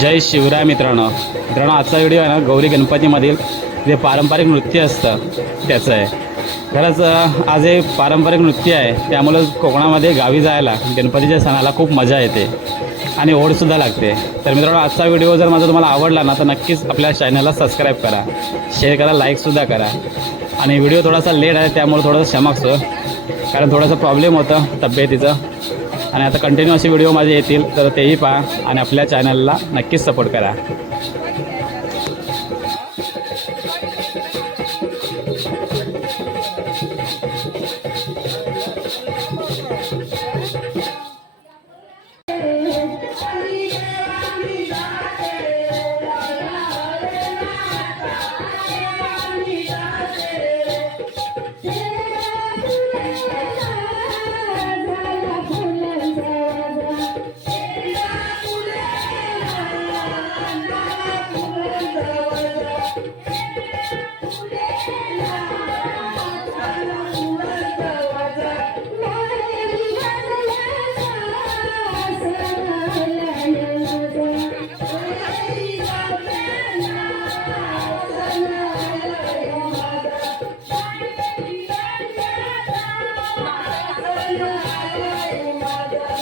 जय शिवराय मित्रांनो. मित्रांनो आजचा व्हिडिओ आहे ना गौरी गणपतीमधील जे पारंपरिक नृत्य असतं त्याचं आहे. खरंच आज हे पारंपरिक नृत्य आहे त्यामुळं कोकणामध्ये गावी जायला गणपतीच्या सणाला खूप मजा येते. आणि ओढसुद्धा लागते. तर मित्रांनो आजचा व्हिडिओ जर माझा तुम्हाला आवडला ना तर नक्कीच आपल्या चॅनलला सबस्क्राईब करा. शेअर करा लाईकसुद्धा करा. आणि व्हिडिओ थोडासा लेट आहे त्यामुळे थोडंसं क्षमागतो कारण थोडासा प्रॉब्लेम होतं तब्येतीचं. आणि आता कंटिन्यू असे व्हिडिओ माझे येतील तर तेही पहा आणि आपल्या चॅनलला नक्कीच सपोर्ट करा.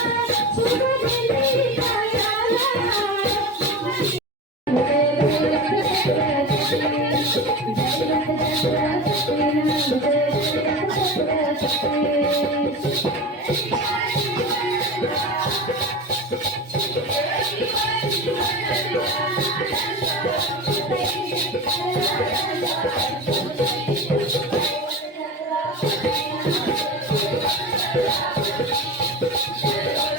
Thank you. Yeah.